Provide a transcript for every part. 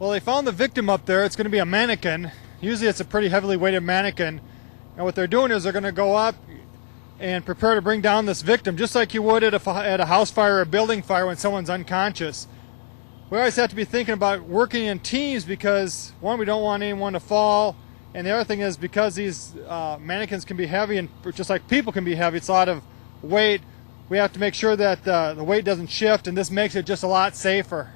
Well, they found the victim up there. It's going to be a mannequin. Usually it's a pretty heavily weighted mannequin. And what they're doing is they're going to go up and prepare to bring down this victim, just like you would at a house fire or a building fire when someone's unconscious. We always have to be thinking about working in teams because, one, we don't want anyone to fall, and the other thing is because these mannequins can be heavy, and just like people can be heavy, it's a lot of weight. We have to make sure that the weight doesn't shift, and this makes it just a lot safer.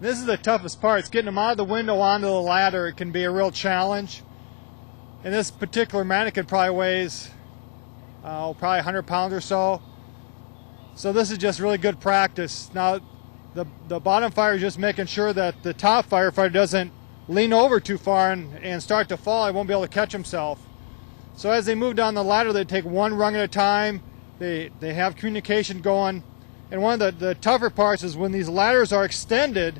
This is the toughest part. It's getting them out of the window onto the ladder. It can be a real challenge. And this particular mannequin probably weighs probably 100 pounds or so. So this is just really good practice. Now, the bottom fire is just making sure that the top firefighter doesn't lean over too far and start to fall. He won't be able to catch himself. So as they move down the ladder, they take one rung at a time. They have communication going. And one of the tougher parts is when these ladders are extended,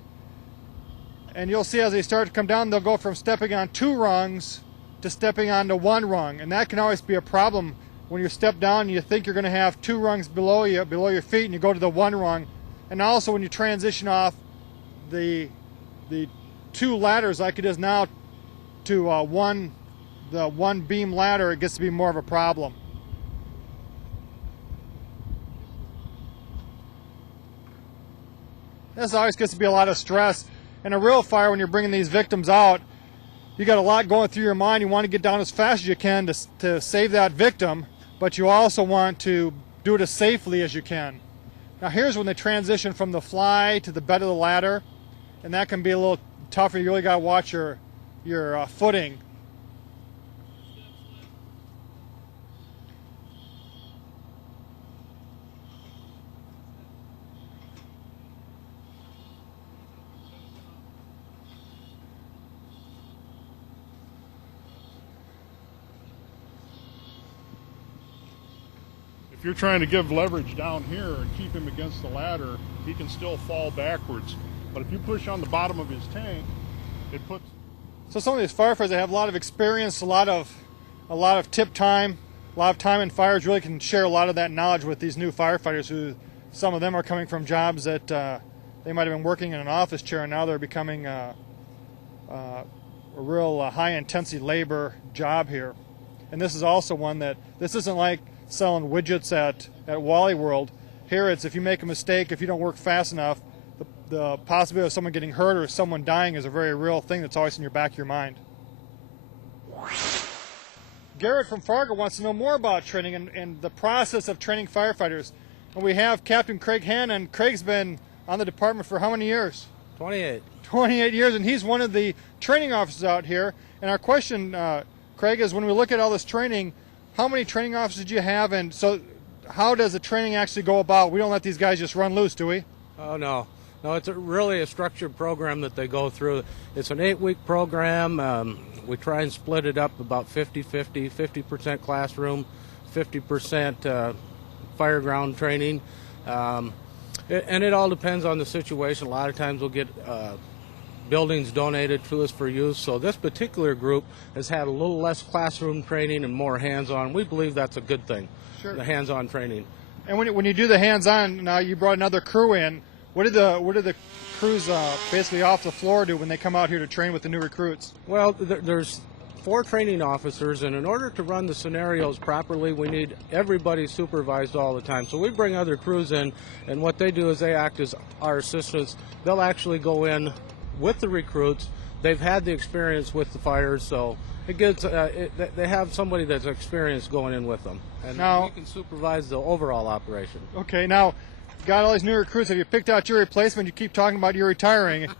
and you'll see as they start to come down, they'll go from stepping on 2 rungs to stepping onto 1 rung. And that can always be a problem when you step down and you think you're going to have 2 rungs below your feet, and you go to the 1 rung. And also when you transition off the 2 ladders like it is now to the 1 beam ladder, it gets to be more of a problem. This always gets to be a lot of stress. In a real fire, when you're bringing these victims out, you got a lot going through your mind. You want to get down as fast as you can to save that victim, but you also want to do it as safely as you can. Now here's when they transition from the fly to the bed of the ladder, and that can be a little tougher. You really got to watch your footing. If you're trying to give leverage down here and keep him against the ladder, he can still fall backwards. But if you push on the bottom of his tank, it puts... So some of these firefighters, they have a lot of experience, a lot of tip time, a lot of time in fires, really can share a lot of that knowledge with these new firefighters who, some of them are coming from jobs that they might have been working in an office chair, and now they're becoming a real high-intensity labor job here. And this is also one that, this isn't like selling widgets at Wally World. Here it's if you make a mistake, if you don't work fast enough, the possibility of someone getting hurt or someone dying is a very real thing that's always in your back of your mind. Garrett from Fargo wants to know more about training and the process of training firefighters. And we have Captain Craig Hannon. Craig's been on the department for how many years? 28. 28 years, and he's one of the training officers out here. And our question, Craig, is when we look at all this training, how many training officers do you have, and so how does the training actually go about? We don't let these guys just run loose, do we? Oh, no. No, it's really a structured program that they go through. It's an 8-week program. We try and split it up about 50-50, 50% classroom, 50% fireground training. And it all depends on the situation. A lot of times we'll get buildings donated to us for use. So this particular group has had a little less classroom training and more hands-on. We believe that's a good thing, sure. The hands-on training. And when you do the hands-on, now you brought another crew in. What did the crews basically off the floor do when they come out here to train with the new recruits? Well, there's 4 training officers, and in order to run the scenarios properly, we need everybody supervised all the time. So we bring other crews in, and what they do is they act as our assistants. They'll actually go in with the recruits. They've had the experience with the fires, so it gets they have somebody that's experienced going in with them, and now we can supervise the overall operation. Okay, now got all these new recruits. Have you picked out your replacement? You keep talking about you retiring.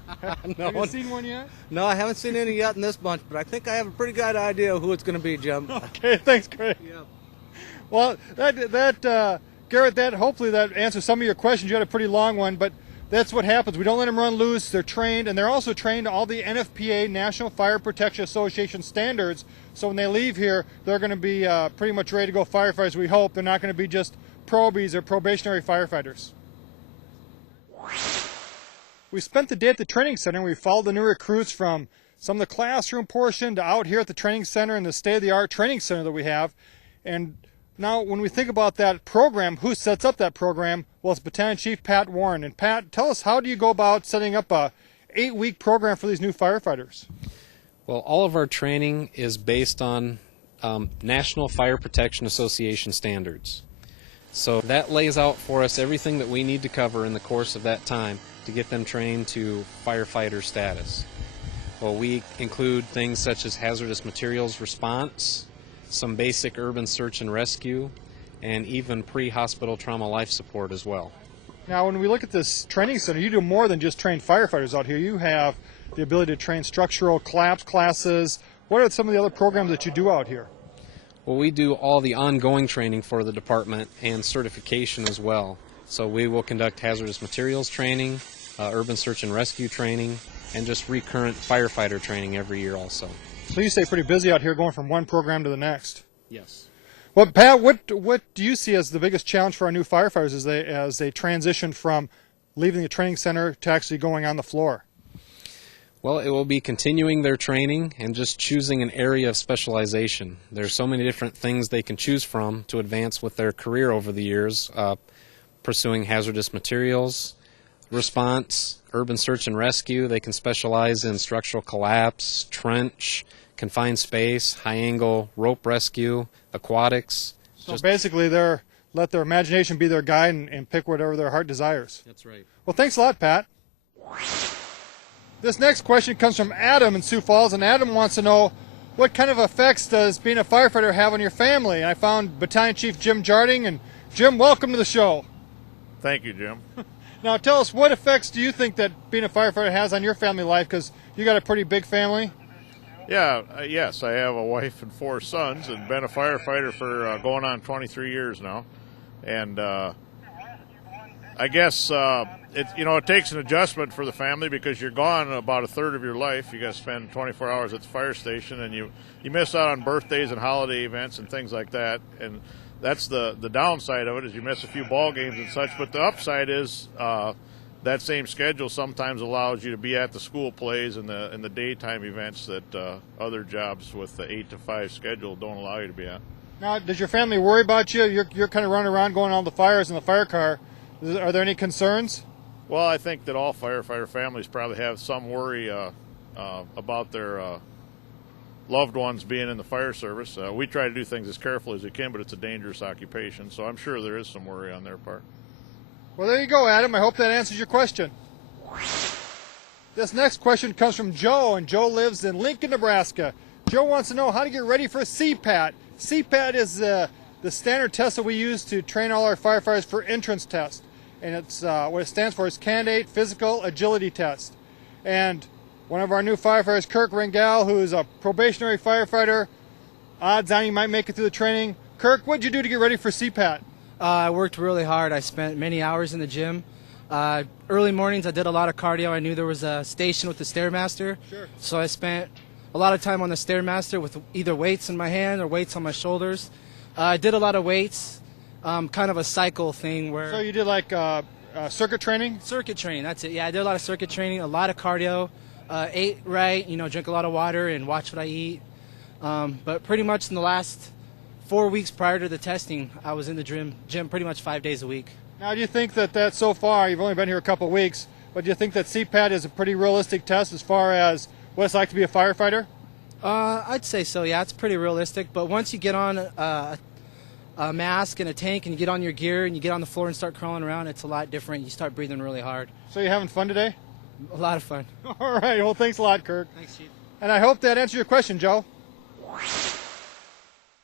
No, have you seen one yet? No, I haven't seen any yet in this bunch, but I think I have a pretty good idea of who it's going to be, Jim. Okay, thanks, Craig. Yeah. Well, Garrett, hopefully that answers some of your questions. You had a pretty long one, but that's what happens. We don't let them run loose. They're trained, and they're also trained to all the NFPA, National Fire Protection Association standards. So when they leave here, they're going to be pretty much ready to go firefighters, we hope. They're not going to be just probies or probationary firefighters. We spent the day at the training center, and we followed the new recruits from some of the classroom portion to out here at the training center and the state-of-the-art training center that we have. And Now, when we think about that program, who sets up that program? Well, it's Battalion Chief Pat Warren. And Pat, tell us, how do you go about setting up a 8-week program for these new firefighters? Well, all of our training is based on National Fire Protection Association standards. So that lays out for us everything that we need to cover in the course of that time to get them trained to firefighter status. Well, we include things such as hazardous materials response, some basic urban search and rescue, and even pre-hospital trauma life support as well. Now, when we look at this training center, you do more than just train firefighters out here. You have the ability to train structural collapse classes. What are some of the other programs that you do out here? Well, we do all the ongoing training for the department and certification as well. So we will conduct hazardous materials training, urban search and rescue training, and just recurrent firefighter training every year also. So you stay pretty busy out here going from one program to the next. Yes. Well, Pat, what do you see as the biggest challenge for our new firefighters as they transition from leaving the training center to actually going on the floor? Well, it will be continuing their training and just choosing an area of specialization. There's so many different things they can choose from to advance with their career over the years, pursuing hazardous materials, response, urban search and rescue. They can specialize in structural collapse, trench, confined space, high-angle rope rescue, aquatics. So basically, let their imagination be their guide and pick whatever their heart desires. That's right. Well, thanks a lot, Pat. This next question comes from Adam in Sioux Falls, and Adam wants to know, what kind of effects does being a firefighter have on your family? And I found Battalion Chief Jim Jarding, and Jim, welcome to the show. Thank you, Jim. Now tell us, what effects do you think that being a firefighter has on your family life? Because you got a pretty big family. Yeah, yes, I have a wife and 4 sons and been a firefighter for going on 23 years now. And I guess it takes an adjustment for the family because you're gone about a third of your life. You got to spend 24 hours at the fire station, and you miss out on birthdays and holiday events and things like that. And that's the downside of it, is you miss a few ball games and such. But the upside is that same schedule sometimes allows you to be at the school plays and the daytime events that other jobs with the 8 to 5 schedule don't allow you to be at. Now, does your family worry about you? You're kind of running around going on the fires in the fire car. Are there any concerns? Well, I think that all firefighter families probably have some worry about their loved ones being in the fire service. We try to do things as carefully as we can, but it's a dangerous occupation, so I'm sure there is some worry on their part. Well, there you go, Adam. I hope that answers your question. This next question comes from Joe, and Joe lives in Lincoln, Nebraska. Joe wants to know how to get ready for CPAT. CPAT is the standard test that we use to train all our firefighters for entrance test. And it's what it stands for is Candidate Physical Agility Test. And one of our new firefighters, Kirk Ringel, who is a probationary firefighter, odds on he might make it through the training. Kirk, what'd you do to get ready for CPAT? I worked really hard. I spent many hours in the gym. Early mornings, I did a lot of cardio. I knew there was a station with the Stairmaster. Sure. So I spent a lot of time on the Stairmaster with either weights in my hand or weights on my shoulders. I did a lot of weights, kind of a cycle thing where... So you did like circuit training? Circuit training, that's it. Yeah, I did a lot of circuit training, a lot of cardio, ate right, drink a lot of water and watch what I eat. But pretty much in the last 4 weeks prior to the testing, I was in the gym pretty much 5 days a week. Now, do you think that so far, you've only been here a couple of weeks, but do you think that CPAT is a pretty realistic test as far as what it's like to be a firefighter? I'd say so, yeah. It's pretty realistic. But once you get on a mask and a tank and you get on your gear and you get on the floor and start crawling around, it's a lot different. You start breathing really hard. So you having fun today? A lot of fun. All right. Well, thanks a lot, Kirk. Thanks, Chief. And I hope that answered your question, Joe.